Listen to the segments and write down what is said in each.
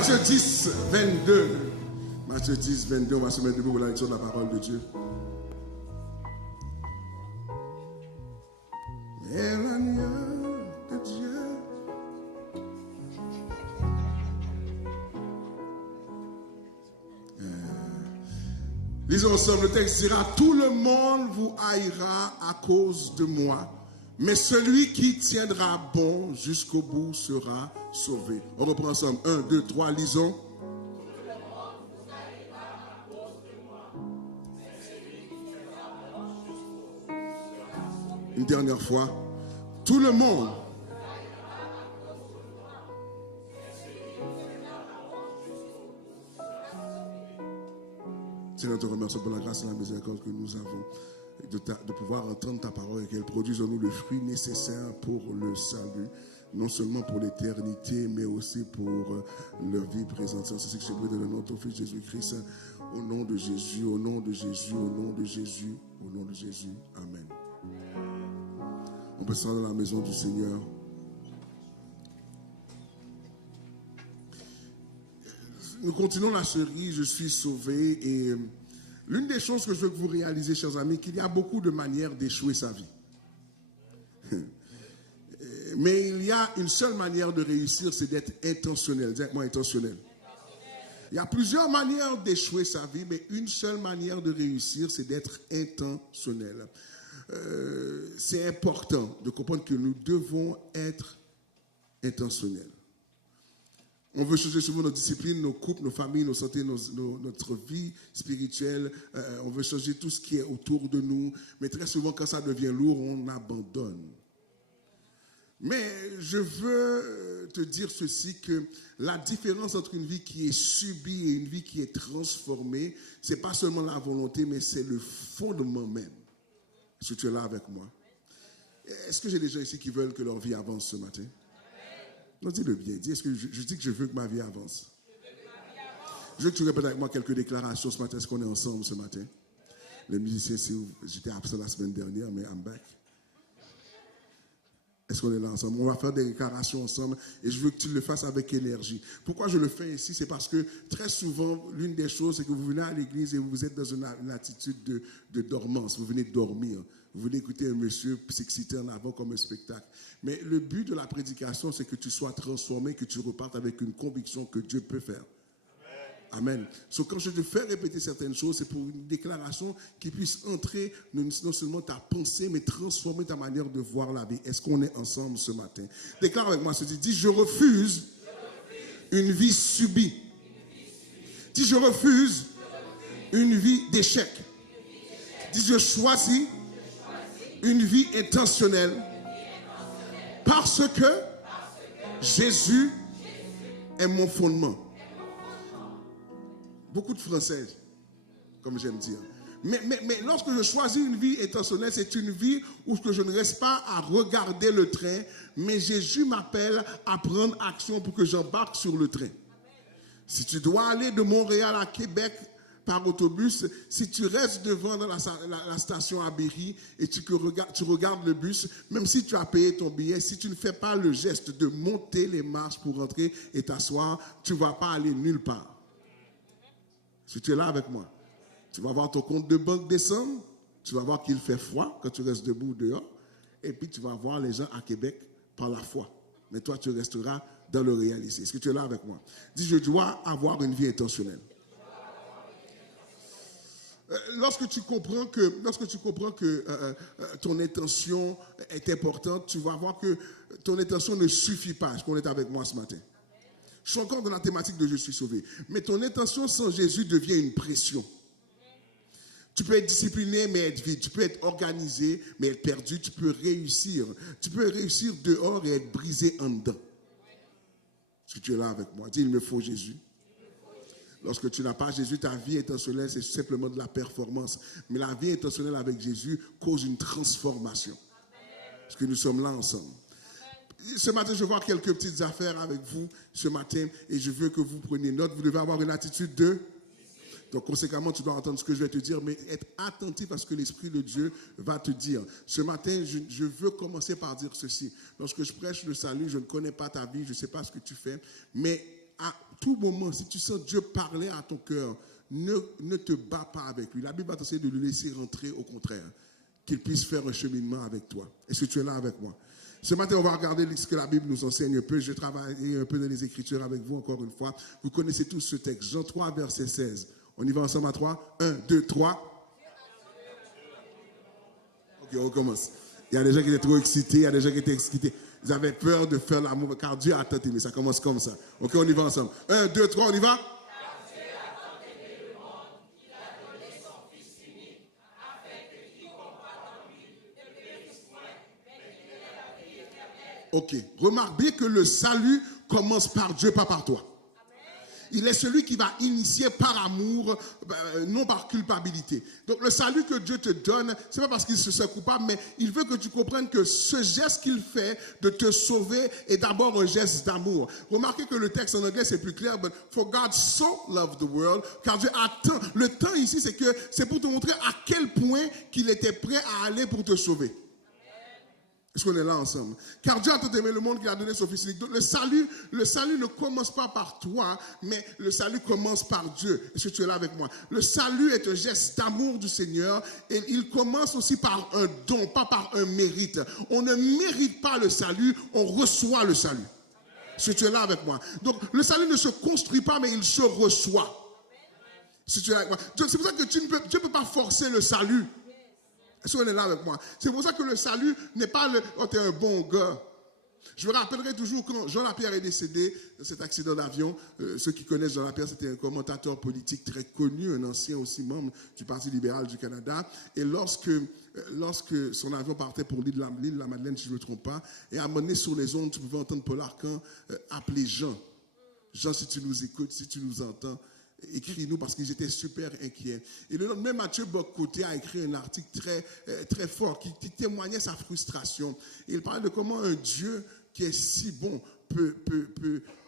Matthieu 10, 22. Matthieu 10, 22, on va se mettre debout pour la lecture de la parole de Dieu. Et l'agneau de Dieu. Lisons ensemble, le texte dira, tout le monde vous haïra à cause de moi, mais celui qui tiendra bon jusqu'au bout sera sauvé. On reprend ensemble, 1, 2, 3, lisons. Une dernière fois, tout le monde. Seigneur, te remercions pour la grâce et la miséricorde que nous avons de pouvoir entendre ta parole et qu'elle produise en nous le fruit nécessaire pour le salut, non seulement pour l'éternité, mais aussi pour leur vie présente. C'est ce que je prie dans le nom de ton Fils Jésus-Christ, au nom de Jésus, au nom de Jésus, au nom de Jésus, au nom de Jésus. Amen. On peut se rendre dans la maison du Seigneur. Nous continuons la série « Je suis sauvé » et l'une des choses que je veux que vous réalisez, chers amis, qu'il y a beaucoup de manières d'échouer sa vie. Mais il y a une seule manière de réussir, c'est d'être intentionnel. Dites-moi intentionnel. Il y a plusieurs manières d'échouer sa vie, mais une seule manière de réussir, c'est d'être intentionnel. C'est important de comprendre que nous devons être intentionnels. On veut changer souvent nos disciplines, nos couples, nos familles, nos santé, notre vie spirituelle. On veut changer tout ce qui est autour de nous. Mais très souvent, quand ça devient lourd, on abandonne. Mais je veux te dire ceci, que la différence entre une vie qui est subie et une vie qui est transformée, ce n'est pas seulement la volonté, mais c'est le fondement même. Est-ce que tu es là avec moi? Est-ce que j'ai des gens ici qui veulent que leur vie avance ce matin? Non, dis-le bien. Dis, est-ce que je dis que je veux que ma vie avance? Je veux que tu répètes avec moi quelques déclarations ce matin. Est-ce qu'on est ensemble ce matin? Les musiciens, j'étais absent la semaine dernière, mais I'm back. Est-ce qu'on est là ensemble? On va faire des déclarations ensemble et je veux que tu le fasses avec énergie. Pourquoi je le fais ici? C'est parce que très souvent, l'une des choses, c'est que vous venez à l'église et vous êtes dans une attitude de dormance. Vous venez dormir. Vous venez écouter un monsieur s'exciter en avant comme un spectacle. Mais le but de la prédication, c'est que tu sois transformé, que tu repartes avec une conviction que Dieu peut faire. Amen. So, quand je te fais répéter certaines choses, c'est pour une déclaration qui puisse entrer non seulement ta pensée, mais transformer ta manière de voir la vie. Est-ce qu'on est ensemble ce matin? Déclare avec moi ceci. Dis, je refuse une vie subie. Dis, je refuse une vie d'échec. Dis, je choisis une vie intentionnelle parce que Jésus est mon fondement. Beaucoup de Français, comme j'aime dire. Mais lorsque je choisis une vie intentionnelle, c'est une vie où je ne reste pas à regarder le train, mais Jésus m'appelle à prendre action pour que j'embarque sur le train. Si tu dois aller de Montréal à Québec par autobus, si tu restes devant dans la station à Berry et tu regardes le bus, même si tu as payé ton billet, si tu ne fais pas le geste de monter les marches pour rentrer et t'asseoir, tu ne vas pas aller nulle part. Si tu es là avec moi, tu vas voir ton compte de banque descendre, tu vas voir qu'il fait froid quand tu restes debout dehors, et puis tu vas voir les gens à Québec par la foi. Mais toi, tu resteras dans le réalisé. Est-ce que tu es là avec moi? Dis, je dois avoir une vie intentionnelle. Lorsque tu comprends que ton intention est importante, tu vas voir que ton intention ne suffit pas. Est-ce qu'on est avec moi ce matin? Je suis encore dans la thématique de « Je suis sauvé ». Mais ton intention sans Jésus devient une pression. Tu peux être discipliné, mais être vide. Tu peux être organisé, mais être perdu. Tu peux réussir. Tu peux réussir dehors et être brisé en dedans. Est-ce que tu es là avec moi? Dis, il me faut Jésus. Lorsque tu n'as pas Jésus, ta vie intentionnelle, c'est simplement de la performance. Mais la vie intentionnelle avec Jésus cause une transformation. Parce que nous sommes là ensemble. Ce matin, je vois quelques petites affaires avec vous ce matin et je veux que vous preniez note. Vous devez avoir une attitude de... Donc, conséquemment, tu dois entendre ce que je vais te dire, mais être attentif à ce que l'Esprit de Dieu va te dire. Ce matin, je veux commencer par dire ceci. Lorsque je prêche le salut, je ne connais pas ta vie, je ne sais pas ce que tu fais, mais tout moment, si tu sens Dieu parler à ton cœur, ne te bats pas avec lui. La Bible va t'enseigner de le laisser rentrer, au contraire, qu'il puisse faire un cheminement avec toi. Est-ce que tu es là avec moi? Ce matin, on va regarder ce que la Bible nous enseigne un peu. Je vais travailler un peu dans les Écritures avec vous encore une fois. Vous connaissez tous ce texte. Jean 3, verset 16. On y va ensemble à 3. 1, 2, 3. Ok, on recommence. Il y a des gens qui étaient trop excités, il y a des gens qui étaient excités. Ils avaient peur de faire l'amour, car Dieu a tant aimé. Ça commence comme ça. Ok, on y va ensemble. 1, 2, 3, on y va? Ok, remarque bien que le salut commence par Dieu, pas par toi. Il est celui qui va initier par amour, non par culpabilité. Donc le salut que Dieu te donne, c'est pas parce qu'il se sent coupable, mais il veut que tu comprennes que ce geste qu'il fait de te sauver est d'abord un geste d'amour. Remarquez que le texte en anglais c'est plus clair, but for God so loved the world, car Dieu a tant. Le temps ici c'est pour te montrer à quel point qu'il était prêt à aller pour te sauver. Est-ce qu'on est là ensemble? Car Dieu a tant aimé le monde qu'il a donné son Fils unique. Donc le salut ne commence pas par toi, mais le salut commence par Dieu. Est-ce que tu es là avec moi? Le salut est un geste d'amour du Seigneur et il commence aussi par un don, pas par un mérite. On ne mérite pas le salut, on reçoit le salut. Est-ce que tu es là avec moi? Donc le salut ne se construit pas, mais il se reçoit. Si tu es là avec moi. C'est pour ça que Dieu ne peut pas forcer le salut. Est-ce qu'on est là avec moi? C'est pour ça que le salut n'est pas le « oh, t'es un bon gars ». Je me rappellerai toujours quand Jean Lapierre est décédé dans cet accident d'avion. Ceux qui connaissent Jean Lapierre, c'était un commentateur politique très connu, un ancien aussi membre du Parti libéral du Canada. Et lorsque son avion partait pour l'île de la Madeleine, si je ne me trompe pas, et à un moment donné sur les ondes, tu pouvais entendre Paul Arcand appeler Jean. Jean, si tu nous écoutes, si tu nous entends, écris-nous parce qu'ils étaient super inquiets. Et le lendemain, Mathieu Bock-Côté a écrit un article très fort qui témoignait sa frustration. Et il parlait de comment un Dieu qui est si bon peut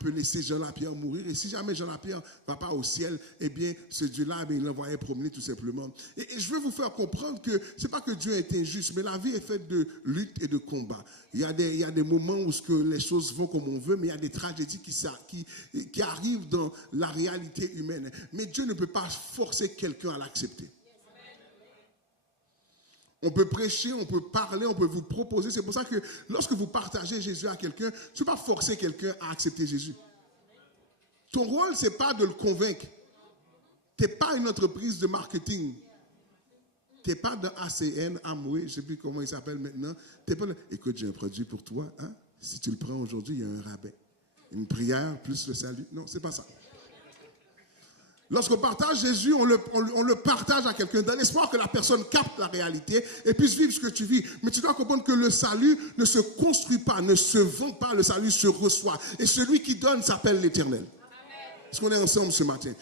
laisser Jean Lapierre mourir. Et si jamais Jean Lapierre ne va pas au ciel, eh bien, ce Dieu-là, il l'envoyait promener tout simplement. Et je veux vous faire comprendre que ce n'est pas que Dieu est injuste, mais la vie est faite de lutte et de combat. Il y a des moments où les choses vont comme on veut, mais il y a des tragédies qui arrivent dans la réalité humaine. Mais Dieu ne peut pas forcer quelqu'un à l'accepter. On peut prêcher, on peut parler, on peut vous proposer. C'est pour ça que lorsque vous partagez Jésus à quelqu'un, tu ne peux pas forcer quelqu'un à accepter Jésus. Ton rôle, ce n'est pas de le convaincre. Tu n'es pas une entreprise de marketing. Tu n'es pas dans ACN, Amway, je ne sais plus comment il s'appelle maintenant. T'es pas là. Écoute, j'ai un produit pour toi. Hein? Si tu le prends aujourd'hui, il y a un rabais. Une prière plus le salut. Non, ce n'est pas ça. Lorsqu'on partage Jésus, on le partage à quelqu'un dans l'espoir que la personne capte la réalité et puisse vivre ce que tu vis. Mais tu dois comprendre que le salut ne se construit pas, ne se vend pas, le salut se reçoit. Et celui qui donne s'appelle l'Éternel. Est-ce qu'on est ensemble ce matin?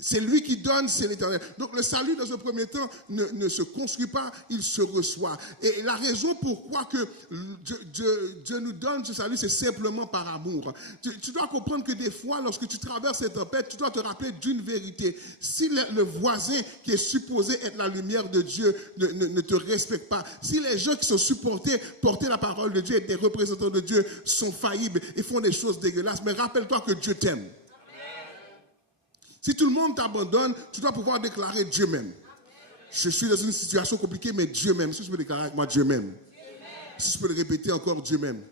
C'est lui qui donne, c'est l'Éternel. Donc le salut, dans un premier temps, ne se construit pas, il se reçoit. Et la raison pourquoi que Dieu nous donne ce salut, c'est simplement par amour. Tu dois comprendre que des fois, lorsque tu traverses cette tempête, tu dois te rappeler d'une vérité. Si le voisin qui est supposé être la lumière de Dieu ne te respecte pas, si les gens qui sont supportés porter la parole de Dieu et des représentants de Dieu sont faillibles et font des choses dégueulasses, mais rappelle-toi que Dieu t'aime. Si tout le monde t'abandonne, tu dois pouvoir déclarer Dieu m'aime. Je suis dans une situation compliquée, mais Dieu m'aime. Si je peux déclarer avec moi, Dieu m'aime. Si je peux le répéter encore, Dieu m'aime.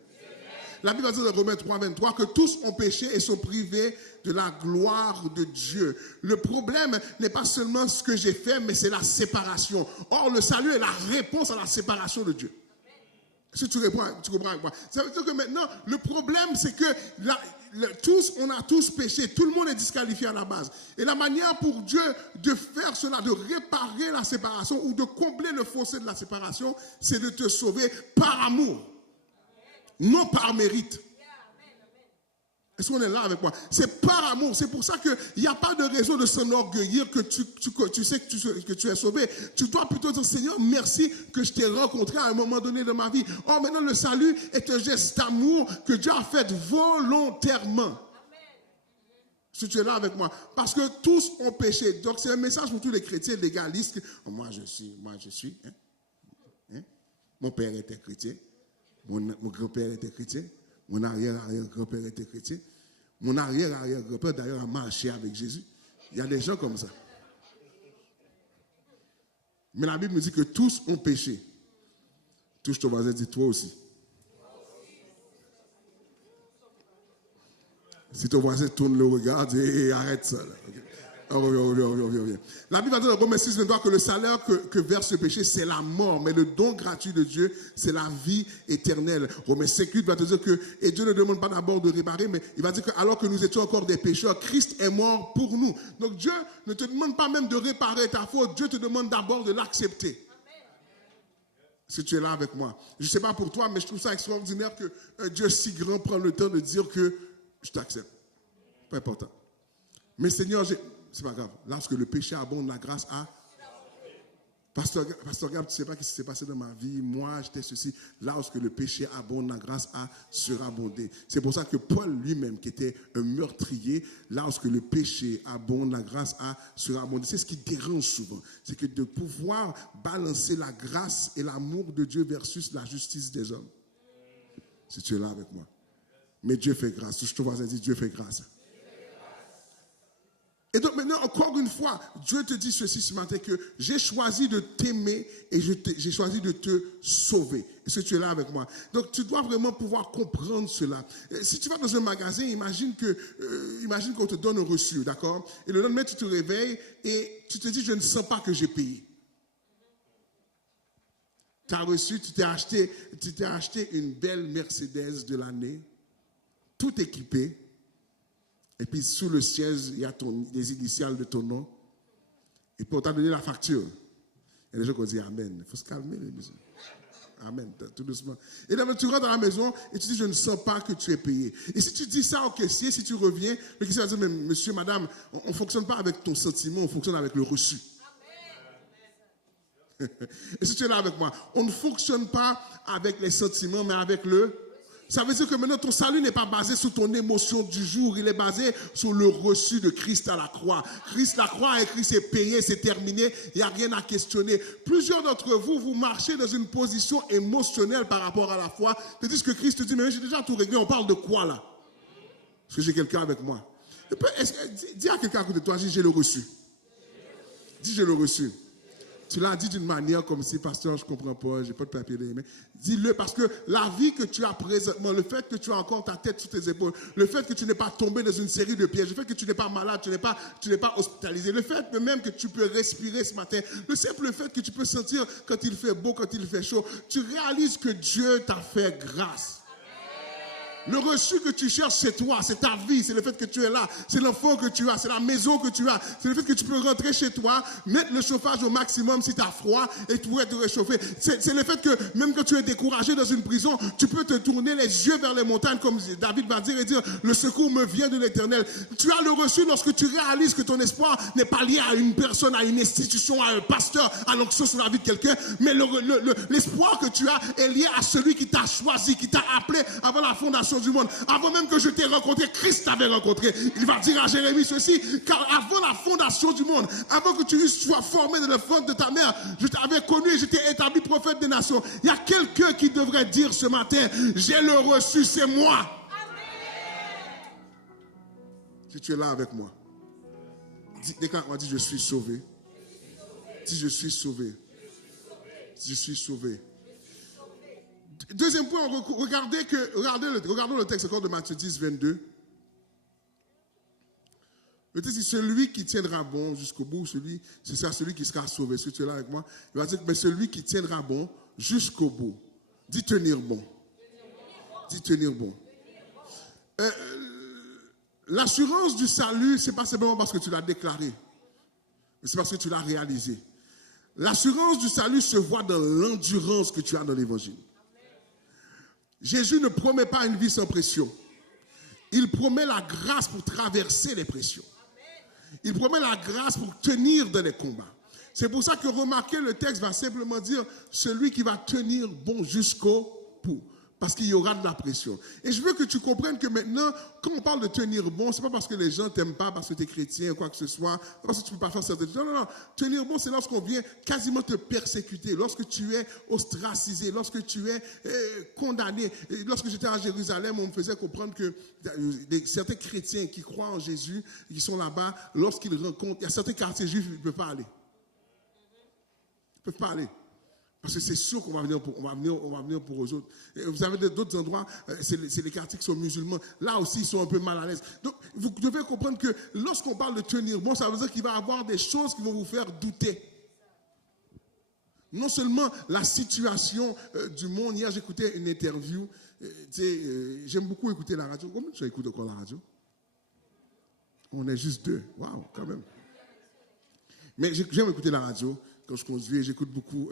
La Bible dit dans Romains 3, 23 que tous ont péché et sont privés de la gloire de Dieu. Le problème n'est pas seulement ce que j'ai fait, mais c'est la séparation. Or, le salut est la réponse à la séparation de Dieu. Si tu comprends avec moi. Ça veut dire que maintenant, le problème, c'est que on a tous péché. Tout le monde est disqualifié à la base. Et la manière pour Dieu de faire cela, de réparer la séparation ou de combler le fossé de la séparation, c'est de te sauver par amour, non par mérite. Est-ce qu'on est là avec moi? C'est par amour. C'est pour ça qu'il n'y a pas de raison de s'enorgueillir que tu sais que tu es sauvé. Tu dois plutôt dire, Seigneur, merci que je t'ai rencontré à un moment donné de ma vie. Or, maintenant, le salut est un geste d'amour que Dieu a fait volontairement. Si tu es là avec moi. Parce que tous ont péché. Donc, c'est un message pour tous les chrétiens légalistes. Moi, je suis. Hein? Mon père était chrétien. Mon grand-père était chrétien. Mon arrière-grand-père était chrétien. Mon arrière-arrière-grand-père, d'ailleurs, a marché avec Jésus. Il y a des gens comme ça. Mais la Bible me dit que tous ont péché. Touche ton voisin, dis toi aussi. Si ton voisin tourne le regard, dis arrête ça. Là. Okay. Reviens. La Bible va dire dans Romains 6, 23 que le salaire que verse le péché, c'est la mort. Mais le don gratuit de Dieu, c'est la vie éternelle. Romains 5, 8 va te dire que, et Dieu ne demande pas d'abord de réparer, mais il va dire que alors que nous étions encore des pécheurs, Christ est mort pour nous. Donc Dieu ne te demande pas même de réparer ta faute, Dieu te demande d'abord de l'accepter. Si tu es là avec moi. Je ne sais pas pour toi, mais je trouve ça extraordinaire qu'un Dieu si grand prenne le temps de dire que je t'accepte. Pas important. Mais Seigneur, c'est pas grave. Lorsque le péché abonde, la grâce a. Pasteur Gab, tu ne sais pas ce qui s'est passé dans ma vie. Moi, j'étais ceci. Lorsque le péché abonde, la grâce a surabondé. C'est pour ça que Paul lui-même, qui était un meurtrier, lorsque le péché abonde, la grâce a surabondé. C'est ce qui dérange souvent. C'est que de pouvoir balancer la grâce et l'amour de Dieu versus la justice des hommes. Si tu es là avec moi. Mais Dieu fait grâce. Je te vois dire, Dieu fait grâce. Et donc maintenant, encore une fois, Dieu te dit ceci ce matin, que j'ai choisi de t'aimer et j'ai choisi de te sauver. Est-ce que tu es là avec moi? Donc tu dois vraiment pouvoir comprendre cela. Si tu vas dans un magasin, imagine qu'on te donne un reçu, d'accord? Et le lendemain, tu te réveilles et tu te dis, je ne sens pas que j'ai payé. Tu as reçu, tu t'es acheté une belle Mercedes de l'année, tout équipé. Et puis, sous le siège, il y a les initiales de ton nom. Et puis, on t'a donné la facture. Il y a des gens qui ont dit Amen. Il faut se calmer, les messieurs. Amen, tout doucement. Et donc, tu rentres dans la maison et tu dis, je ne sens pas que tu es payé. Et si tu dis ça au caissier, si tu reviens, le caissier va dire, mais monsieur, madame, on ne fonctionne pas avec ton sentiment, on fonctionne avec le reçu. Et si tu es là avec moi, on ne fonctionne pas avec les sentiments, mais avec le... Ça veut dire que maintenant, ton salut n'est pas basé sur ton émotion du jour. Il est basé sur le reçu de Christ à la croix. Christ, la croix a écrit, c'est payé, c'est terminé. Il n'y a rien à questionner. Plusieurs d'entre vous, vous marchez dans une position émotionnelle par rapport à la foi. Te disent que Christ te dit, mais j'ai déjà tout réglé. On parle de quoi là? Parce que j'ai quelqu'un avec moi. Dis à quelqu'un à côté de toi, j'ai le reçu. Dis, j'ai le reçu. Tu l'as dit d'une manière comme si, pasteur, je ne comprends pas, je n'ai pas de papier mais dis-le, parce que la vie que tu as présentement, le fait que tu as encore ta tête sur tes épaules, le fait que tu n'es pas tombé dans une série de pièges, le fait que tu n'es pas malade, tu n'es pas hospitalisé, le fait même que tu peux respirer ce matin, le simple fait que tu peux sentir quand il fait beau, quand il fait chaud, tu réalises que Dieu t'a fait grâce. Le reçu que tu cherches, c'est toi, c'est ta vie, c'est le fait que tu es là, c'est l'enfant que tu as, c'est la maison que tu as, c'est le fait que tu peux rentrer chez toi, mettre le chauffage au maximum si tu as froid et tu pourrais te réchauffer. C'est le fait que même quand tu es découragé dans une prison, tu peux te tourner les yeux vers les montagnes comme David va dire et dire, le secours me vient de l'Éternel. Tu as le reçu lorsque tu réalises que ton espoir n'est pas lié à une personne, à une institution, à un pasteur, à l'onction sur la vie de quelqu'un, mais l'espoir que tu as est lié à celui qui t'a choisi, qui t'a appelé avant la fondation du monde. Avant même que je t'ai rencontré, Christ t'avait rencontré. Il va dire à Jérémie ceci, car avant la fondation du monde, avant que tu sois formé dans le ventre de ta mère, je t'avais connu et je t'ai établi prophète des nations. Il y a quelqu'un qui devrait dire ce matin, j'ai le reçu, c'est moi. Amen. Si tu es là avec moi, déclare-moi, dis je suis sauvé. Dis je suis sauvé. Je suis sauvé. Deuxième point, regardons le texte encore de Matthieu 10, 22. Le texte dit, celui qui tiendra bon jusqu'au bout, c'est ça, celui qui sera sauvé. Si tu es là avec moi, il va dire, mais celui qui tiendra bon jusqu'au bout. Dis tenir bon. Dis tenir bon. L'assurance du salut, ce n'est pas simplement parce que tu l'as déclaré, mais c'est parce que tu l'as réalisé. L'assurance du salut se voit dans l'endurance que tu as dans l'évangile. Jésus ne promet pas une vie sans pression. Il promet la grâce pour traverser les pressions. Il promet la grâce pour tenir dans les combats. C'est pour ça que remarquez, le texte va simplement dire celui qui va tenir bon jusqu'au bout. Parce qu'il y aura de la pression. Et je veux que tu comprennes que maintenant, quand on parle de tenir bon, ce n'est pas parce que les gens ne t'aiment pas, parce que tu es chrétien ou quoi que ce soit, parce que tu ne peux pas faire certaines choses. Non, non, non. Tenir bon, c'est lorsqu'on vient quasiment te persécuter, lorsque tu es ostracisé, lorsque tu es condamné. Et lorsque j'étais à Jérusalem, on me faisait comprendre que certains chrétiens qui croient en Jésus, qui sont là-bas, lorsqu'ils rencontrent, il y a certains quartiers juifs, ils ne peuvent pas aller. Ils ne peuvent pas aller. Parce que c'est sûr qu'on va venir pour eux autres. Et vous avez d'autres endroits, c'est les quartiers qui sont musulmans. Là aussi, ils sont un peu mal à l'aise. Donc, vous devez comprendre que lorsqu'on parle de tenir bon, ça veut dire qu'il va y avoir des choses qui vont vous faire douter. Non seulement la situation du monde. Hier, j'écoutais une interview. J'aime beaucoup écouter la radio. Combien tu écoutes encore la radio? On est juste 2. Waouh, quand même. Mais j'aime écouter la radio. Quand je conduis, j'écoute beaucoup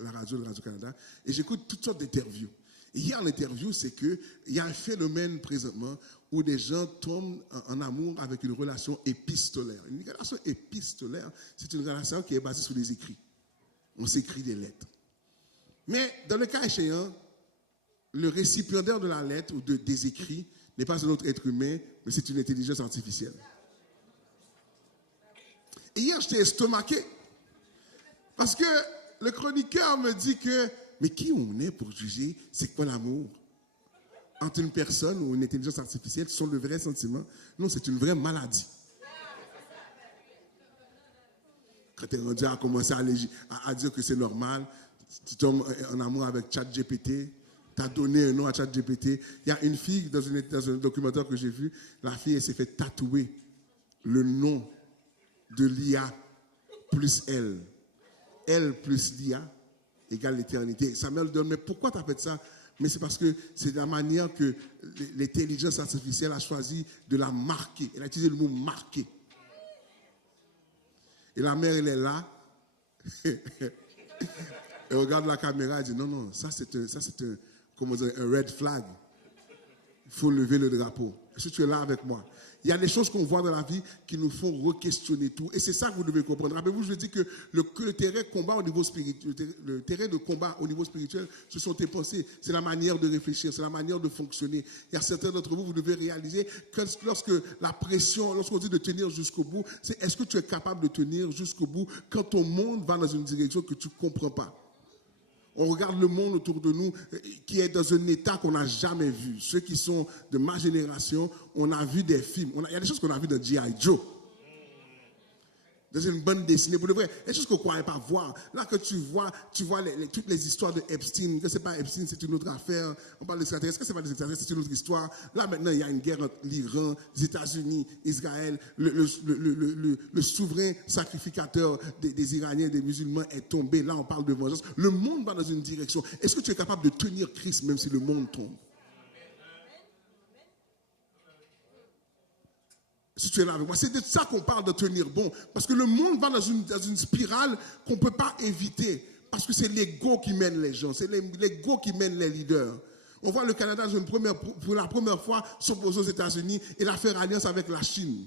la radio de Radio-Canada et j'écoute toutes sortes d'interviews. Et hier, l'interview, c'est qu'il y a un phénomène présentement où des gens tombent en amour avec une relation épistolaire. Une relation épistolaire, c'est une relation qui est basée sur des écrits. On s'écrit des lettres. Mais dans le cas échéant, le récipiendaire de la lettre ou des écrits n'est pas un autre être humain, mais c'est une intelligence artificielle. Et hier, j'étais estomaqué. Parce que le chroniqueur me dit que, mais qui on est pour juger c'est quoi l'amour? Entre une personne ou une intelligence artificielle, ce sont de vrais sentiments. Non, c'est une vraie maladie. Quand tu es rendu à commencer à dire que c'est normal, tu tombes en amour avec ChatGPT, tu as donné un nom à ChatGPT. Il y a une fille dans un documentaire que j'ai vu, la fille elle s'est fait tatouer le nom de l'IA plus elle. Elle plus l'IA égale l'éternité. Samuel donne, mais pourquoi tu as fait ça? Mais c'est parce que c'est la manière que l'intelligence artificielle a choisi de la marquer. Elle a utilisé le mot marquer. Et la mère, elle est là. Elle regarde la caméra et dit, non, non, ça c'est un red flag. Il faut lever le drapeau. Est-ce que tu es là avec moi? Il y a des choses qu'on voit dans la vie qui nous font re-questionner tout. Et c'est ça que vous devez comprendre. Rappelez-vous, je dis que le terrain de combat au niveau spirituel, le terrain de combat au niveau spirituel, ce sont tes pensées. C'est la manière de réfléchir, c'est la manière de fonctionner. Il y a certains d'entre vous, vous devez réaliser que lorsque la pression, lorsqu'on dit de tenir jusqu'au bout, c'est est-ce que tu es capable de tenir jusqu'au bout quand ton monde va dans une direction que tu ne comprends pas? On regarde le monde autour de nous qui est dans un état qu'on n'a jamais vu. Ceux qui sont de ma génération, on a vu des films. Il y a des choses qu'on a vues dans G.I. Joe. Dans une bande dessinée. Pour de vrai, des choses qu'on ne croyait pas voir. Là que tu vois toutes les histoires de Epstein. Que ce n'est pas Epstein, c'est une autre affaire. On parle d'extraterrestres. Que ce n'est pas des extraterrestres, c'est une autre histoire. Là maintenant, il y a une guerre entre l'Iran, les États-Unis, Israël. Le souverain sacrificateur des Iraniens et des musulmans est tombé. Là, on parle de vengeance. Le monde va dans une direction. Est-ce que tu es capable de tenir Christ même si le monde tombe? Si tu es là avec moi, c'est de ça qu'on parle de tenir bon. Parce que le monde va dans une spirale qu'on ne peut pas éviter. Parce que c'est l'ego qui mène les gens. C'est l'ego qui mène les leaders. On voit le Canada pour la première fois s'opposer aux États-Unis et la faire alliance avec la Chine.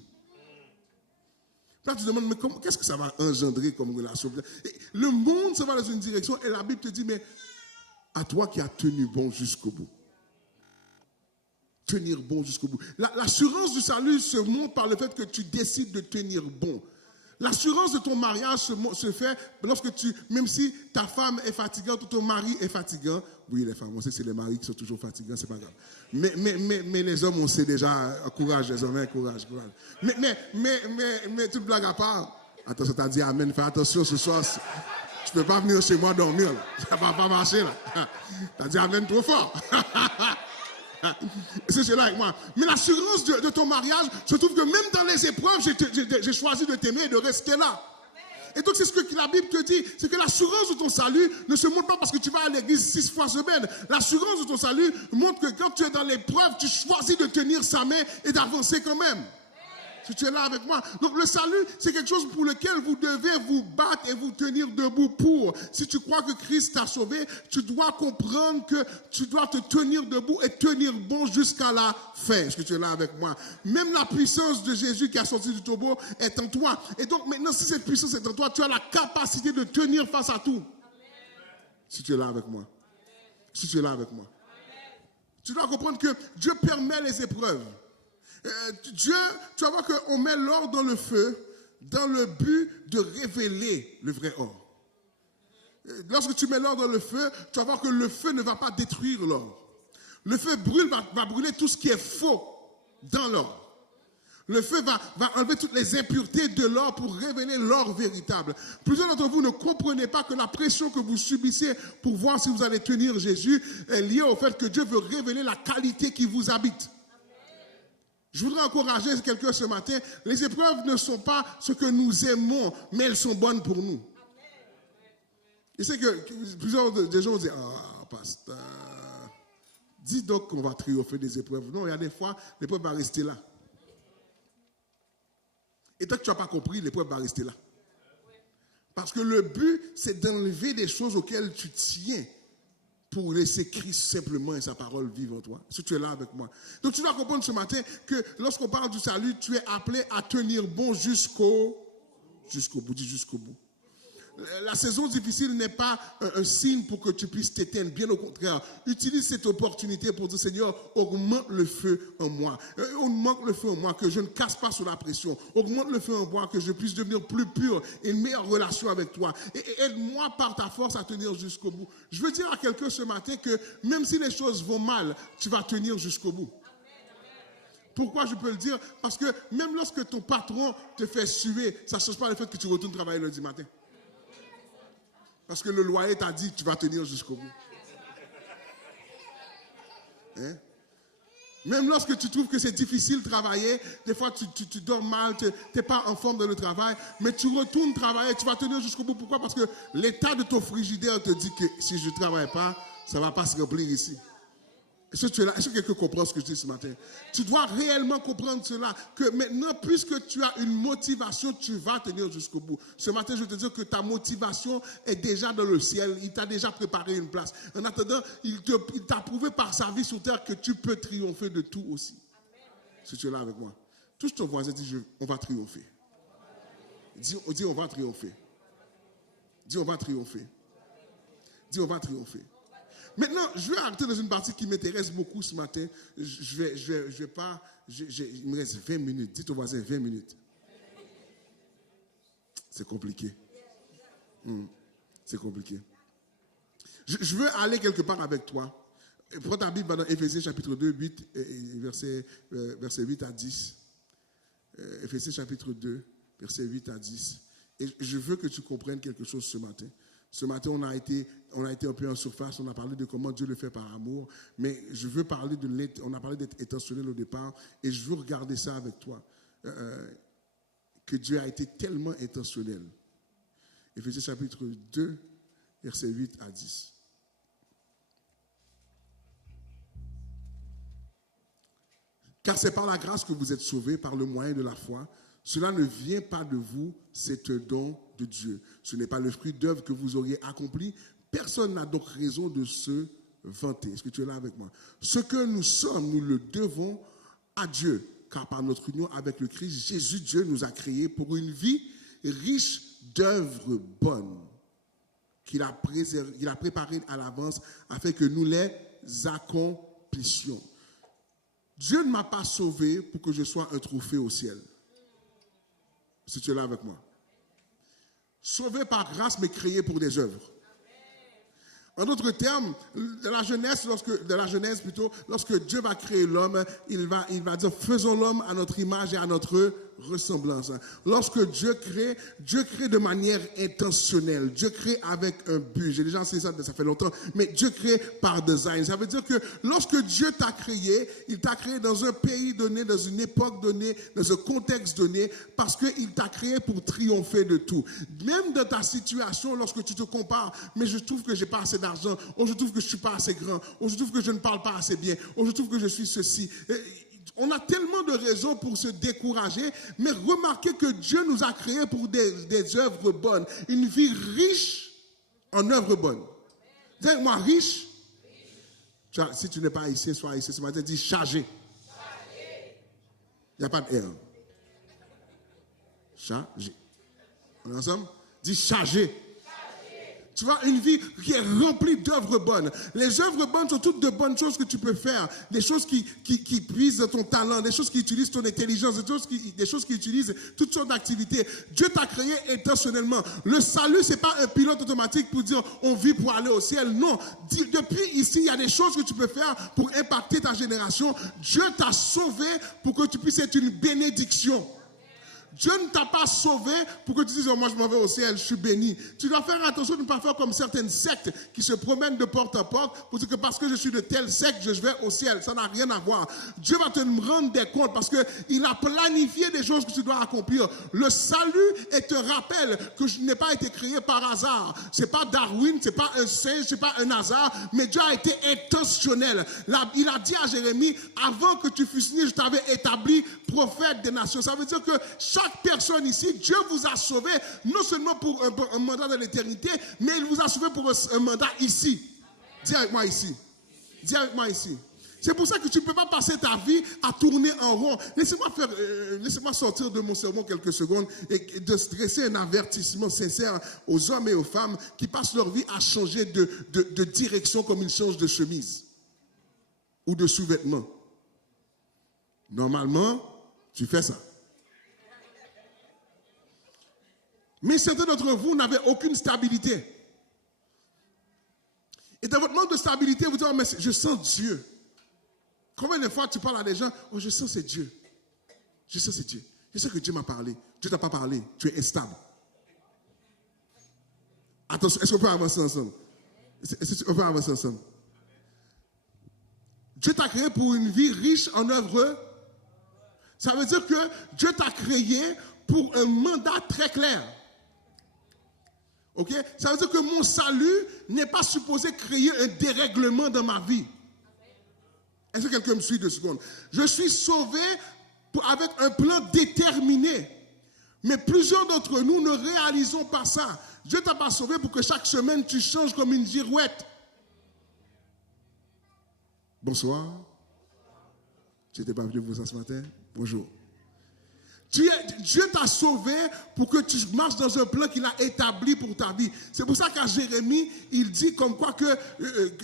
Là, tu te demandes, mais qu'est-ce que ça va engendrer comme relation? Et le monde, ça va dans une direction et la Bible te dit, mais à toi qui as tenu bon jusqu'au bout. Tenir bon jusqu'au bout. L'assurance du salut se montre par le fait que tu décides de tenir bon. L'assurance de ton mariage se fait lorsque même si ta femme est fatigante ou ton mari est fatigant. Oui, les femmes, on sait que c'est les maris qui sont toujours fatigants, c'est pas grave. Mais les hommes, on sait déjà, courage les hommes, courage. Mais toute blague à part, attention, t'as dit amen, fais attention ce soir. Tu peux pas venir chez moi dormir, là. Ça va pas marcher, là. T'as dit amen trop fort. C'est là avec moi. Mais l'assurance de ton mariage, je trouve que même dans les épreuves, j'ai choisi de t'aimer et de rester là. Et donc c'est ce que la Bible te dit, c'est que l'assurance de ton salut ne se montre pas parce que tu vas à l'église 6 fois semaine. L'assurance de ton salut montre que quand tu es dans l'épreuve, tu choisis de tenir sa main et d'avancer quand même. Si tu es là avec moi. Donc le salut, c'est quelque chose pour lequel vous devez vous battre et vous tenir debout pour. Si tu crois que Christ t'a sauvé, tu dois comprendre que tu dois te tenir debout et tenir bon jusqu'à la fin. Est-ce que tu es là avec moi? Même la puissance de Jésus qui a sorti du tombeau est en toi. Et donc maintenant, si cette puissance est en toi, tu as la capacité de tenir face à tout. Si tu es là avec moi. Si tu es là avec moi. Tu dois comprendre que Dieu permet les épreuves. Dieu, tu vas voir qu'on met l'or dans le feu dans le but de révéler le vrai or. Lorsque tu mets l'or dans le feu, tu vas voir que le feu ne va pas détruire l'or. Le feu brûle, va brûler tout ce qui est faux dans l'or. Le feu va enlever toutes les impuretés de l'or pour révéler l'or véritable. Plusieurs d'entre vous ne comprenez pas que la pression que vous subissez pour voir si vous allez tenir Jésus est liée au fait que Dieu veut révéler la qualité qui vous habite. Je voudrais encourager quelqu'un ce matin. Les épreuves ne sont pas ce que nous aimons, mais elles sont bonnes pour nous. Je sais que plusieurs des gens disent « Ah, pasteur, dis donc qu'on va triompher des épreuves. » Non, il y a des fois, l'épreuve va rester là. Et tant que tu n'as pas compris, l'épreuve va rester là. Parce que le but, c'est d'enlever des choses auxquelles tu tiens pour laisser Christ simplement et sa parole vivre en toi. Si tu es là avec moi. Donc tu dois comprendre ce matin que lorsqu'on parle du salut, tu es appelé à tenir bon jusqu'au bout. Dis jusqu'au bout. La saison difficile n'est pas un signe pour que tu puisses t'éteindre. Bien au contraire, utilise cette opportunité pour dire Seigneur, augmente le feu en moi. Augmente le feu en moi, que je ne casse pas sous la pression. Augmente le feu en moi, que je puisse devenir plus pur et une meilleure relation avec toi. Et aide-moi par ta force à tenir jusqu'au bout. Je veux dire à quelqu'un ce matin que même si les choses vont mal, tu vas tenir jusqu'au bout. Pourquoi je peux le dire? Parce que même lorsque ton patron te fait suer, ça ne change pas le fait que tu retournes travailler lundi matin. Parce que le loyer t'a dit que tu vas tenir jusqu'au bout. Hein? Même lorsque tu trouves que c'est difficile de travailler, des fois tu dors mal, tu n'es pas en forme dans le travail, mais tu retournes travailler, tu vas tenir jusqu'au bout. Pourquoi? Parce que l'état de ton frigidaire te dit que si je ne travaille pas, ça ne va pas se remplir ici. Est-ce que tu es là? Est-ce que quelqu'un comprend ce que je dis ce matin? Tu dois réellement comprendre cela, que maintenant, puisque tu as une motivation, tu vas tenir jusqu'au bout. Ce matin, je veux te dire que ta motivation est déjà dans le ciel. Il t'a déjà préparé une place. En attendant, il t'a prouvé par sa vie sur terre que tu peux triompher de tout aussi. Si tu es là avec moi. Touche ton voisin, dis, on va triompher. Dis, on va triompher. Dis, on va triompher. Dis, on va triompher. Maintenant, je vais arrêter dans une partie qui m'intéresse beaucoup ce matin. Je vais pas. Il me reste 20 minutes. Dis ton voisin 20 minutes. C'est compliqué. C'est compliqué. Je veux aller quelque part avec toi. Prends ta Bible dans Éphésiens chapitre 2, 8, verset 8 à 10. Éphésiens chapitre 2, verset 8 à 10. Et je veux que tu comprennes quelque chose ce matin. Ce matin, on a été un peu en surface, on a parlé de comment Dieu le fait par amour, mais je veux parler on a parlé d'être intentionnel au départ, et je veux regarder ça avec toi, que Dieu a été tellement intentionnel. Éphésiens chapitre 2, versets 8 à 10. Car c'est par la grâce que vous êtes sauvés, par le moyen de la foi. Cela ne vient pas de vous, c'est un don de Dieu. Ce n'est pas le fruit d'œuvre que vous auriez accompli. Personne n'a donc raison de se vanter. Est-ce que tu es là avec moi? Ce que nous sommes, nous le devons à Dieu. Car par notre union avec le Christ, Jésus, Dieu nous a créés pour une vie riche d'œuvres bonnes qu'il a préparées à l'avance afin que nous les accomplissions. Dieu ne m'a pas sauvé pour que je sois un trophée au ciel. Si tu es là avec moi. Sauvé par grâce, mais créé pour des œuvres. En d'autres termes, dans la Genèse, lorsque Dieu va créer l'homme, il va dire, faisons l'homme à notre image et à notre ressemblance. Lorsque Dieu crée de manière intentionnelle. Dieu crée avec un but. J'ai déjà enseigné ça fait longtemps, mais Dieu crée par design. Ça veut dire que lorsque Dieu t'a créé, il t'a créé dans un pays donné, dans une époque donnée, dans un contexte donné, parce qu'il t'a créé pour triompher de tout. Même dans ta situation, lorsque tu te compares, mais je trouve que j'ai pas assez d'argent, ou je trouve que je suis pas assez grand, ou je trouve que je ne parle pas assez bien, ou je trouve que je suis ceci. On a tellement de raisons pour se décourager, mais remarquez que Dieu nous a créés pour des œuvres bonnes, une vie riche en œuvres bonnes. Dis-moi, riche. Si tu n'es pas ici, sois ici ce matin, dis chargé. Il n'y a pas de R. Chargé. On est ensemble? Dis chargé. Tu vois, une vie qui est remplie d'œuvres bonnes. Les œuvres bonnes sont toutes de bonnes choses que tu peux faire. Des choses qui puisent ton talent, des choses qui utilisent ton intelligence, des choses qui utilisent toutes sortes d'activités. Dieu t'a créé intentionnellement. Le salut, ce n'est pas un pilote automatique pour dire on vit pour aller au ciel. Non. Depuis ici, il y a des choses que tu peux faire pour impacter ta génération. Dieu t'a sauvé pour que tu puisses être une bénédiction. Dieu ne t'a pas sauvé pour que tu dises, oh, moi je m'en vais au ciel, je suis béni. Tu dois faire attention de ne pas faire comme certaines sectes qui se promènent de porte à porte pour dire que parce que je suis de telle secte, je vais au ciel. Ça n'a rien à voir. Dieu va te rendre des comptes parce qu'il a planifié des choses que tu dois accomplir. Le salut te rappelle que je n'ai pas été créé par hasard. Ce n'est pas Darwin, ce n'est pas un singe, ce n'est pas un hasard, mais Dieu a été intentionnel. Il a dit à Jérémie, avant que tu fusses né, je t'avais établi prophète des nations. Ça veut dire que chaque personne ici, Dieu vous a sauvé, non seulement pour un mandat de l'éternité, mais il vous a sauvé pour un mandat ici. Dis avec moi ici. Dis avec moi ici. C'est pour ça que tu ne peux pas passer ta vie à tourner en rond. Laissez-moi sortir de mon cerveau quelques secondes et de dresser un avertissement sincère aux hommes et aux femmes qui passent leur vie à changer de direction comme ils changent de chemise ou de sous-vêtements. Normalement, tu fais ça. Mais certains d'entre vous n'avaient aucune stabilité. Et dans votre manque de stabilité, vous dites, oh, mais je sens Dieu. Combien de fois tu parles à des gens, oh, je sens c'est Dieu. Je sens c'est Dieu. Je sais que Dieu m'a parlé. Dieu ne t'a pas parlé. Tu es instable. Attention, est-ce qu'on peut avancer ensemble? Est-ce qu'on peut avancer ensemble? Dieu t'a créé pour une vie riche en œuvres. Ça veut dire que Dieu t'a créé pour un mandat très clair. Ok? Ça veut dire que mon salut n'est pas supposé créer un dérèglement dans ma vie. Est-ce que quelqu'un me suit 2 secondes? Je suis sauvé avec un plan déterminé. Mais plusieurs d'entre nous ne réalisons pas ça. Dieu ne t'a pas sauvé pour que chaque semaine tu changes comme une girouette. Bonsoir. Tu n'étais pas venu pour ça ce matin? Bonjour. Dieu t'a sauvé pour que tu marches dans un plan qu'il a établi pour ta vie. C'est pour ça qu'à Jérémie, il dit comme quoi que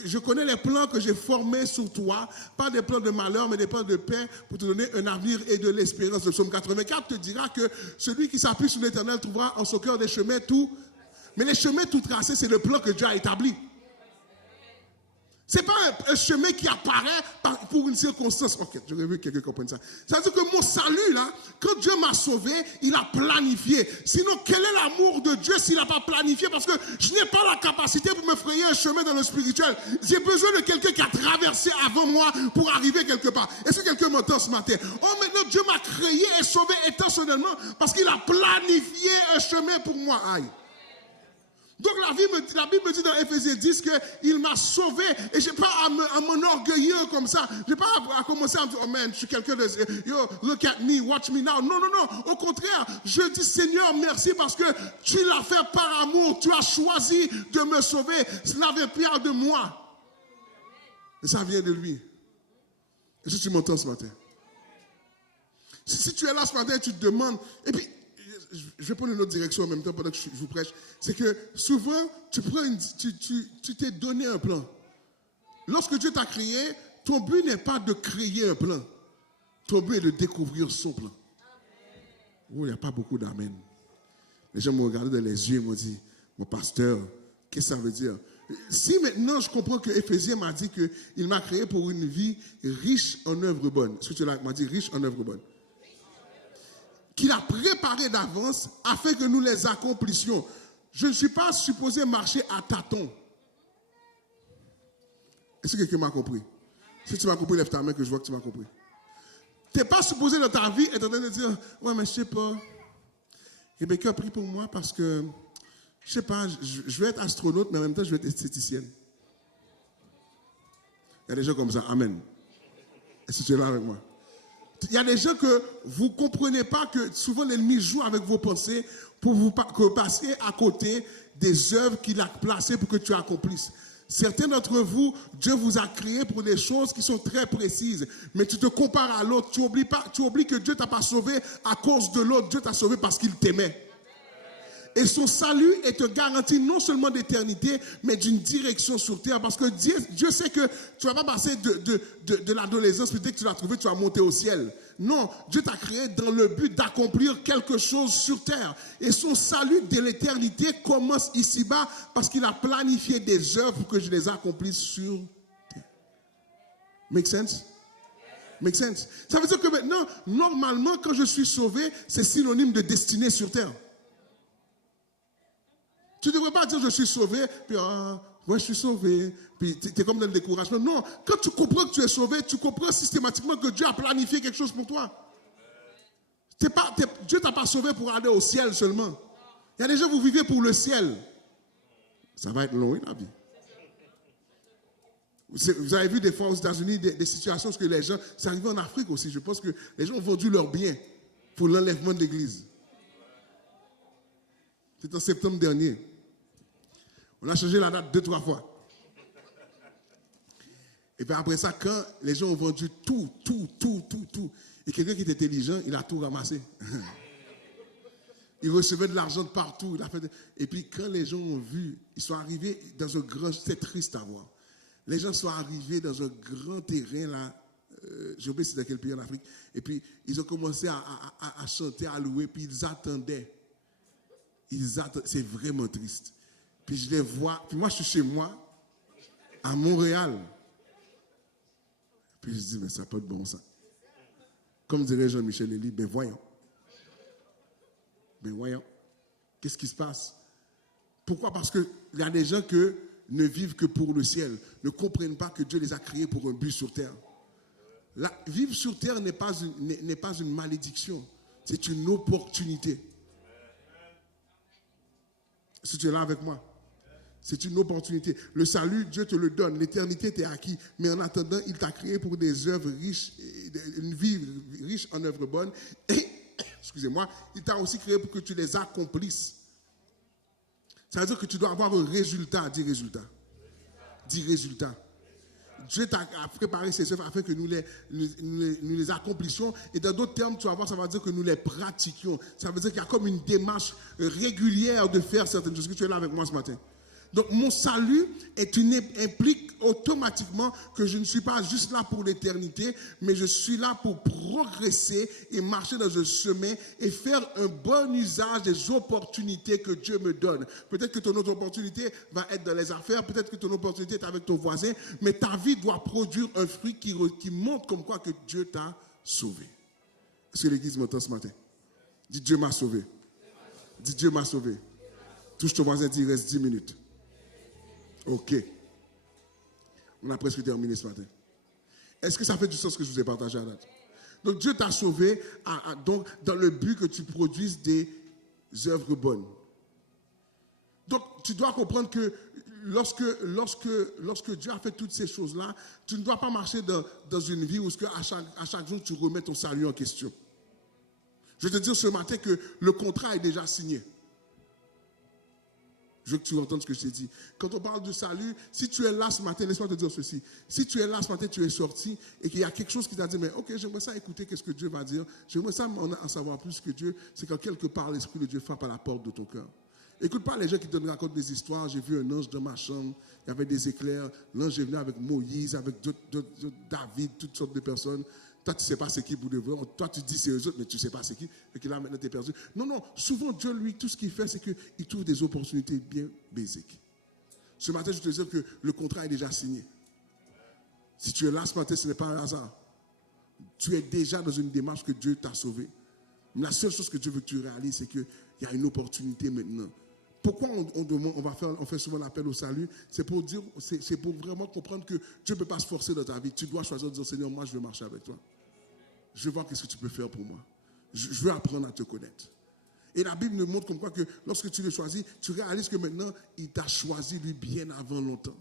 je connais les plans que j'ai formés sur toi, pas des plans de malheur, mais des plans de paix pour te donner un avenir et de l'espérance. Le psaume 84 te dira que celui qui s'appuie sur l'Éternel trouvera en son cœur des chemins tout. Mais les chemins tout tracés, c'est le plan que Dieu a établi. Ce n'est pas un chemin qui apparaît pour une circonstance. Ok, j'aurais vu que quelqu'un comprenne ça. Ça veut dire que mon salut, là, quand Dieu m'a sauvé, il a planifié. Sinon, quel est l'amour de Dieu s'il n'a pas planifié? Parce que je n'ai pas la capacité pour me frayer un chemin dans le spirituel. J'ai besoin de quelqu'un qui a traversé avant moi pour arriver quelque part. Est-ce que quelqu'un m'entend ce matin? Oh, maintenant, Dieu m'a créé et sauvé intentionnellement parce qu'il a planifié un chemin pour moi. Aïe. Donc la Bible me dit dans Éphésiens 10 qu'il m'a sauvé et je n'ai pas à m'enorgueillir comme ça. Je n'ai pas à commencer à me dire, oh man, je suis quelqu'un de... Yo, look at me, watch me now. Non, non, non. Au contraire, je dis Seigneur, merci parce que tu l'as fait par amour. Tu as choisi de me sauver. Cela vient pas de moi. Et ça vient de lui. Est-ce que tu m'entends ce matin? Si tu es là ce matin et tu te demandes... Et puis, je vais prendre une autre direction en même temps pendant que je vous prêche. C'est que souvent, tu t'es donné un plan. Lorsque Dieu t'a créé, ton but n'est pas de créer un plan. Ton but est de découvrir son plan. Oh, il n'y a pas beaucoup d'amen. Les gens m'ont regardé dans les yeux et m'ont dit, mon pasteur, qu'est-ce que ça veut dire? Si maintenant je comprends que Éphésiens m'a dit qu'il m'a créé pour une vie riche en œuvres bonnes. Est-ce que tu m'a dit riche en œuvres bonnes? Qu'il a préparé d'avance afin que nous les accomplissions. Je ne suis pas supposé marcher à tâtons. Est-ce que quelqu'un m'a compris? Si tu m'as compris, lève ta main que je vois que tu m'as compris. Tu n'es pas supposé dans ta vie être en train de dire, ouais, mais je ne sais pas. Rebecca, prie pour moi parce que, je ne sais pas, je vais être astronaute, mais en même temps, je vais être esthéticienne. Il y a des gens comme ça. Amen. Est-ce que tu es là avec moi? Il y a des gens que vous ne comprenez pas que souvent l'ennemi joue avec vos pensées pour vous passer à côté des œuvres qu'il a placées pour que tu accomplisses. Certains d'entre vous, Dieu vous a créé pour des choses qui sont très précises, mais tu te compares à l'autre. Tu oublies que Dieu ne t'a pas sauvé à cause de l'autre. Dieu t'a sauvé parce qu'il t'aimait. Et son salut est te garantie non seulement d'éternité, mais d'une direction sur terre. Parce que Dieu sait que tu ne vas pas passer de l'adolescence, puis dès que tu l'as trouvé, tu vas monter au ciel. Non, Dieu t'a créé dans le but d'accomplir quelque chose sur terre. Et son salut de l'éternité commence ici-bas parce qu'il a planifié des œuvres pour que je les accomplisse sur terre. Make sense? Make sense? Ça veut dire que maintenant, normalement, quand je suis sauvé, c'est synonyme de destinée sur terre. Tu ne devrais pas dire je suis sauvé, puis ouais, je suis sauvé, puis tu es comme dans le découragement. Non, quand tu comprends que tu es sauvé, tu comprends systématiquement que Dieu a planifié quelque chose pour toi. Dieu ne t'a pas sauvé pour aller au ciel seulement. Il y a des gens, vous vivez pour le ciel. Ça va être long, la vie. Vous avez vu des fois aux États-Unis des situations où les gens, c'est arrivé en Afrique aussi, je pense que les gens ont vendu leurs biens pour l'enlèvement de l'église. C'était en septembre dernier. On a changé la date 2-3 fois. Et puis après ça, quand les gens ont vendu tout, et quelqu'un qui était intelligent, il a tout ramassé. Il recevait de l'argent de partout. Et puis quand les gens ont vu, ils sont arrivés dans un grand... C'est triste à voir. Les gens sont arrivés dans un grand terrain là. J'ai oublié c'est dans quel pays en Afrique. Et puis ils ont commencé à chanter, à louer, puis ils attendaient. C'est vraiment triste. Puis je les vois, puis moi je suis chez moi, à Montréal. Puis je dis, mais ça n'a pas de bon sens. Comme dirait Jean-Michel Elie, ben voyons. Qu'est-ce qui se passe? Pourquoi? Parce qu'il y a des gens qui ne vivent que pour le ciel, ne comprennent pas que Dieu les a créés pour un but sur terre. Vivre sur terre n'est pas une malédiction, c'est une opportunité. Si tu es là avec moi, c'est une opportunité. Le salut, Dieu te le donne. L'éternité t'est acquis. Mais en attendant, il t'a créé pour des œuvres riches, une vie riche en œuvres bonnes. Et, excusez-moi, il t'a aussi créé pour que tu les accomplisses. Ça veut dire que tu dois avoir un résultat. Dis résultat. Dis résultat. Dieu t'a préparé ces œuvres afin que nous les accomplissions. Et dans d'autres termes, tu vas voir, ça va dire que nous les pratiquions. Ça veut dire qu'il y a comme une démarche régulière de faire certaines choses. Est-ce que tu es là avec moi ce matin? Donc, mon salut implique automatiquement que je ne suis pas juste là pour l'éternité, mais je suis là pour progresser et marcher dans un chemin et faire un bon usage des opportunités que Dieu me donne. Peut-être que ton autre opportunité va être dans les affaires, peut-être que ton opportunité est avec ton voisin, mais ta vie doit produire un fruit qui montre comme quoi que Dieu t'a sauvé. Est-ce que l'Église m'entend ce matin? Dis Dieu m'a sauvé. Dis Dieu m'a sauvé. Touche ton voisin, dis il reste 10 minutes. Ok. On a presque terminé ce matin. Est-ce que ça fait du sens ce que je vous ai partagé à date? Donc Dieu t'a sauvé donc, dans le but que tu produises des œuvres bonnes. Donc tu dois comprendre que lorsque Dieu a fait toutes ces choses-là, tu ne dois pas marcher dans une vie où à chaque jour tu remets ton salut en question. Je vais te dire ce matin que le contrat est déjà signé. Je veux que tu entendes ce que je t'ai dit. Quand on parle de salut, si tu es là ce matin, laisse-moi te dire ceci. Si tu es là ce matin, tu es sorti et qu'il y a quelque chose qui t'a dit, mais ok, j'aimerais ça écouter qu'est-ce que Dieu va dire. J'aimerais ça en savoir plus que Dieu. C'est quand quelque part l'Esprit de Dieu frappe à la porte de ton cœur. Écoute pas les gens qui te racontent des histoires. J'ai vu un ange dans ma chambre, il y avait des éclairs. L'ange est venu avec Moïse, avec David, toutes sortes de personnes. Toi, tu ne sais pas c'est qui pour de vrai. Toi, tu dis c'est eux autres, mais tu ne sais pas c'est qui. Et que là, maintenant, tu es perdu. Non. Souvent, Dieu, lui, tout ce qu'il fait, c'est qu'il trouve des opportunités bien basiques. Ce matin, je te dis que le contrat est déjà signé. Si tu es là ce matin, ce n'est pas un hasard. Tu es déjà dans une démarche que Dieu t'a sauvé. La seule chose que Dieu veut que tu réalises, c'est qu'il y a une opportunité maintenant. Pourquoi on fait souvent l'appel au salut? C'est pour vraiment comprendre que Dieu ne peut pas se forcer dans ta vie. Tu dois choisir de dire, Seigneur, moi je veux marcher avec toi. Je veux voir qu'est-ce que tu peux faire pour moi. Je veux apprendre à te connaître. Et la Bible nous montre comme quoi que lorsque tu le choisis, tu réalises que maintenant, il t'a choisi lui bien avant longtemps.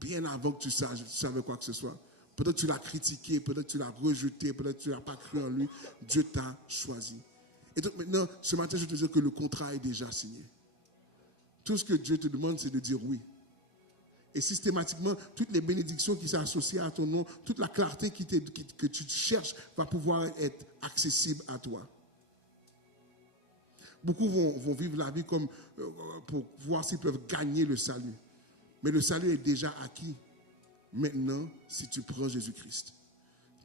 Bien avant que tu savais quoi que ce soit. Peut-être que tu l'as critiqué, peut-être que tu l'as rejeté, peut-être que tu n'as pas cru en lui. Dieu t'a choisi. Et donc maintenant, ce matin, je te dis que le contrat est déjà signé. Tout ce que Dieu te demande, c'est de dire oui. Et systématiquement, toutes les bénédictions qui sont associées à ton nom, toute la clarté que tu cherches va pouvoir être accessible à toi. Beaucoup vont vivre la vie comme pour voir s'ils peuvent gagner le salut. Mais le salut est déjà acquis. Maintenant, si tu prends Jésus-Christ.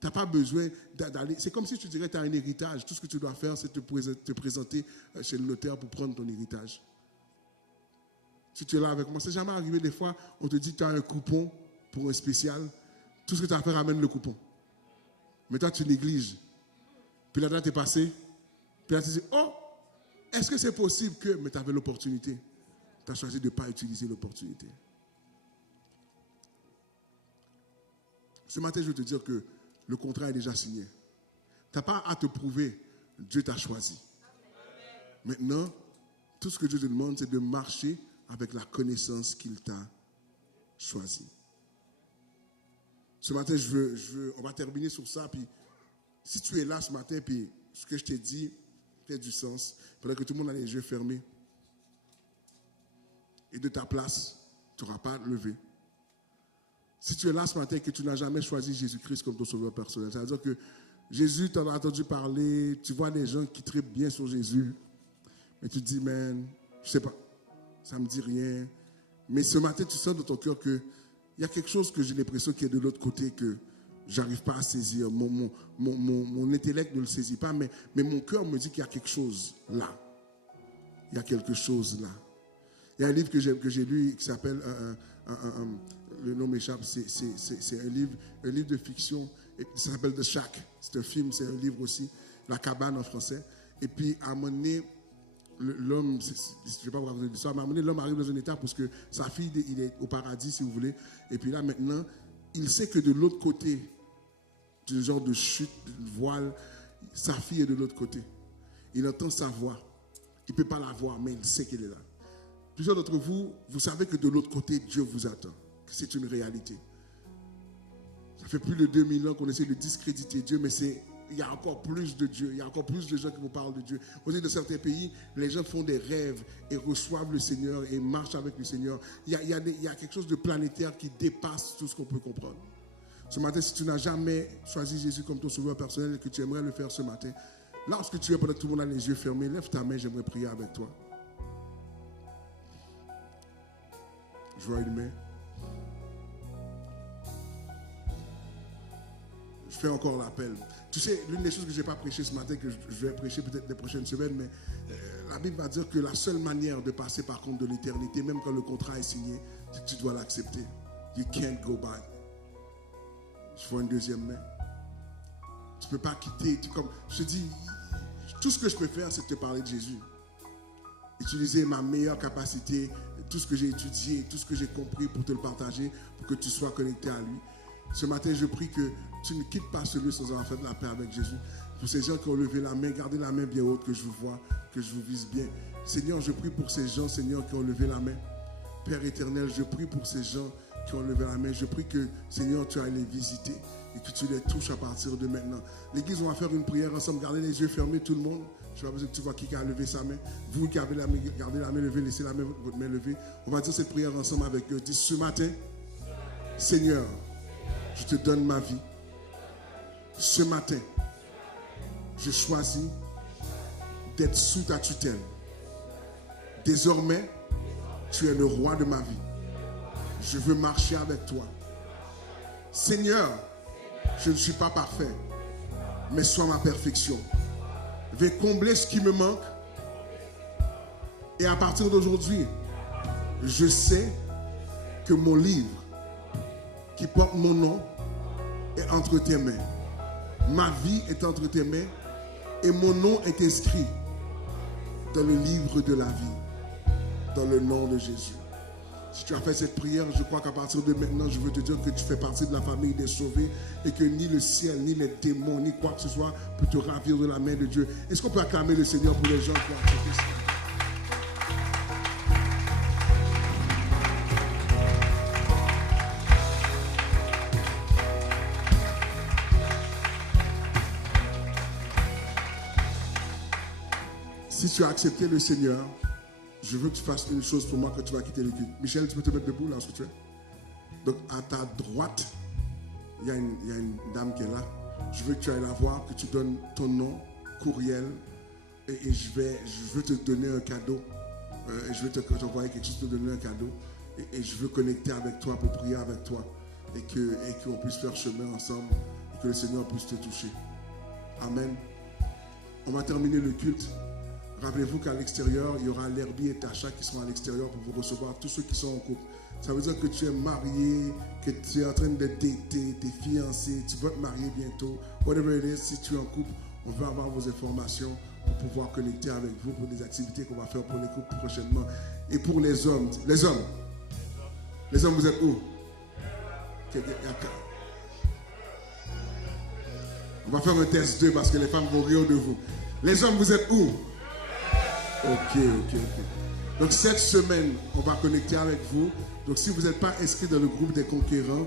Tu n'as pas besoin d'aller. C'est comme si tu dirais que tu as un héritage. Tout ce que tu dois faire, c'est te présenter chez le notaire pour prendre ton héritage. Si tu es là avec moi, c'est jamais arrivé des fois, on te dit que tu as un coupon pour un spécial. Tout ce que tu as à faire, amène le coupon. Mais toi, tu négliges. Puis la date est passée. Puis là, tu dis, oh, est-ce que c'est possible que... Mais tu avais l'opportunité. Tu as choisi de ne pas utiliser l'opportunité. Ce matin, je veux te dire que le contrat est déjà signé. Tu n'as pas à te prouver. Dieu t'a choisi. Maintenant, tout ce que Dieu te demande, c'est de marcher avec la connaissance qu'il t'a choisi. Ce matin, on va terminer sur ça. Puis, si tu es là ce matin, puis ce que je t'ai dit fait du sens, il faudrait que tout le monde ait les yeux fermés. Et de ta place, tu n'auras pas à te lever. Si tu es là ce matin et que tu n'as jamais choisi Jésus-Christ comme ton sauveur personnel, ça veut dire que Jésus, tu en as entendu parler, tu vois des gens qui trippent bien sur Jésus, mais tu te dis, man, je ne sais pas, ça ne me dit rien. Mais ce matin, tu sens dans ton cœur qu'il y a quelque chose que j'ai l'impression qui est de l'autre côté que je n'arrive pas à saisir. Mon intellect ne le saisit pas, mais mon cœur me dit qu'il y a quelque chose là. Il y a quelque chose là. Il y a un livre que j'ai lu qui s'appelle, le nom m'échappe, c'est un livre de fiction, ça s'appelle The Shack. C'est un film, c'est un livre aussi, La cabane en français. Et puis à un moment donné, l'homme, je ne vais pas vous raconter l'histoire, mais à un moment donné, l'homme arrive dans un état parce que sa fille, il est au paradis, si vous voulez. Et puis là, maintenant, il sait que de l'autre côté, du genre de chute, de voile, sa fille est de l'autre côté. Il entend sa voix. Il ne peut pas la voir, mais il sait qu'elle est là. Plusieurs d'entre vous, vous savez que de l'autre côté, Dieu vous attend. Que c'est une réalité. Ça fait plus de 2000 ans qu'on essaie de discréditer Dieu, mais il y a encore plus de Dieu. Il y a encore plus de gens qui vous parlent de Dieu. Vous savez, dans certains pays, les gens font des rêves et reçoivent le Seigneur et marchent avec le Seigneur. Il y a quelque chose de planétaire qui dépasse tout ce qu'on peut comprendre. Ce matin, si tu n'as jamais choisi Jésus comme ton sauveur personnel et que tu aimerais le faire ce matin, lorsque tu es pendant que tout le monde a les yeux fermés, lève ta main, j'aimerais prier avec toi. Je vois une main. Je fais encore l'appel. Tu sais, l'une des choses que je n'ai pas prêché ce matin, que je vais prêcher peut-être les prochaines semaines, mais la Bible va dire que la seule manière de passer par contre de l'éternité, même quand le contrat est signé, c'est que tu dois l'accepter. You can't go back. Je vois une deuxième main. Tu ne peux pas quitter. Je te dis, tout ce que je peux faire, c'est te parler de Jésus. Utiliser ma meilleure capacité, tout ce que j'ai étudié, tout ce que j'ai compris pour te le partager, pour que tu sois connecté à lui. Ce matin, je prie que tu ne quittes pas ce lieu sans avoir fait de la paix avec Jésus. Pour ces gens qui ont levé la main, gardez la main bien haute, que je vous vois, que je vous vise bien. Seigneur, je prie pour ces gens, Seigneur, qui ont levé la main. Père éternel, je prie pour ces gens qui ont levé la main. Je prie que, Seigneur, tu ailles les visiter et que tu les touches à partir de maintenant. L'église, on va faire une prière ensemble. Gardez les yeux fermés, tout le monde. Je n'ai pas besoin que tu vois qui a levé sa main. Vous qui avez gardé la main levée, laissez votre main levée. On va dire cette prière ensemble avec eux. Dis, ce matin, Seigneur, je te donne ma vie. Ce matin, je choisis d'être sous ta tutelle. Désormais, tu es le roi de ma vie. Je veux marcher avec toi. Seigneur, je ne suis pas parfait, mais sois ma perfection. Je vais combler ce qui me manque. Et à partir d'aujourd'hui, je sais que mon livre qui porte mon nom est entre tes mains. Ma vie est entre tes mains et mon nom est inscrit dans le livre de la vie, dans le nom de Jésus. Si tu as fait cette prière, je crois qu'à partir de maintenant, je veux te dire que tu fais partie de la famille des sauvés et que ni le ciel, ni les démons, ni quoi que ce soit peut te ravir de la main de Dieu. Est-ce qu'on peut acclamer le Seigneur pour les gens qui ont accepté ça? Si tu as accepté le Seigneur, je veux que tu fasses une chose pour moi quand tu vas quitter le culte. Michel, tu peux te mettre debout là où tu es. Donc à ta droite, il y a une dame qui est là. Je veux que tu ailles la voir, que tu donnes ton nom, courriel, Et je veux te donner un cadeau. Je veux t'envoyer quelque chose, te donner un cadeau. Et je veux connecter avec toi pour prier avec toi. Et qu'on puisse faire chemin ensemble. Et que le Seigneur puisse te toucher. Amen. On va terminer le culte. Rappelez-vous qu'à l'extérieur, il y aura l'Herbie et Tasha qui seront à l'extérieur pour vous recevoir, tous ceux qui sont en couple. Ça veut dire que tu es marié, que tu es en train de dater, tu es fiancé, tu vas te marier bientôt. Whatever it is, si tu es en couple, on veut avoir vos informations pour pouvoir connecter avec vous pour des activités qu'on va faire pour les couples prochainement. Et pour les hommes, vous êtes où? On va faire un test 2 parce que les femmes vont rire de vous. Les hommes, vous êtes où? Ok. Donc cette semaine, on va connecter avec vous. Donc si vous n'êtes pas inscrit dans le groupe des conquérants,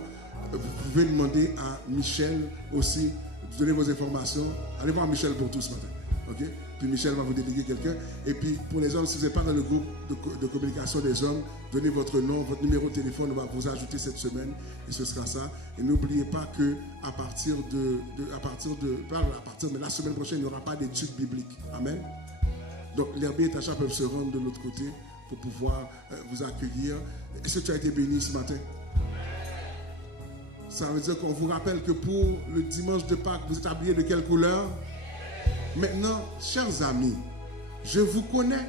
vous pouvez demander à Michel aussi de donner vos informations. Allez voir Michel pour tout ce matin. Ok? Puis Michel va vous déléguer quelqu'un. Et puis pour les hommes, si vous n'êtes pas dans le groupe de communication des hommes, donnez votre nom, votre numéro de téléphone, on va vous ajouter cette semaine et ce sera ça. Et n'oubliez pas que mais la semaine prochaine, il n'y aura pas d'études bibliques. Amen. Donc l'Herbie et Tasha peuvent se rendre de l'autre côté pour pouvoir vous accueillir. Est-ce que tu as été béni ce matin? Ça veut dire qu'on vous rappelle que pour le dimanche de Pâques, vous êtes habillés de quelle couleur? Maintenant, chers amis, je vous connais.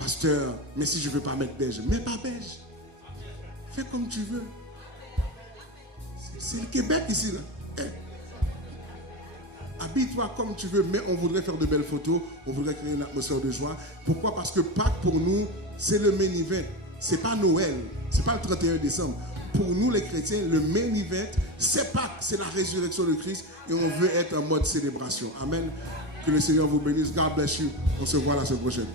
Pasteur, mais si je ne veux pas mettre beige, mets pas beige. Fais comme tu veux. C'est le Québec ici, là. Hey. Habille-toi comme tu veux, mais on voudrait faire de belles photos, on voudrait créer une atmosphère de joie. Pourquoi? Parce que Pâques, pour nous, c'est le main event. Ce n'est pas Noël, ce n'est pas le 31 décembre. Pour nous, les chrétiens, le main event, c'est Pâques, c'est la résurrection de Christ et on veut être en mode célébration. Amen. Que le Seigneur vous bénisse. God bless you. On se voit la semaine prochaine.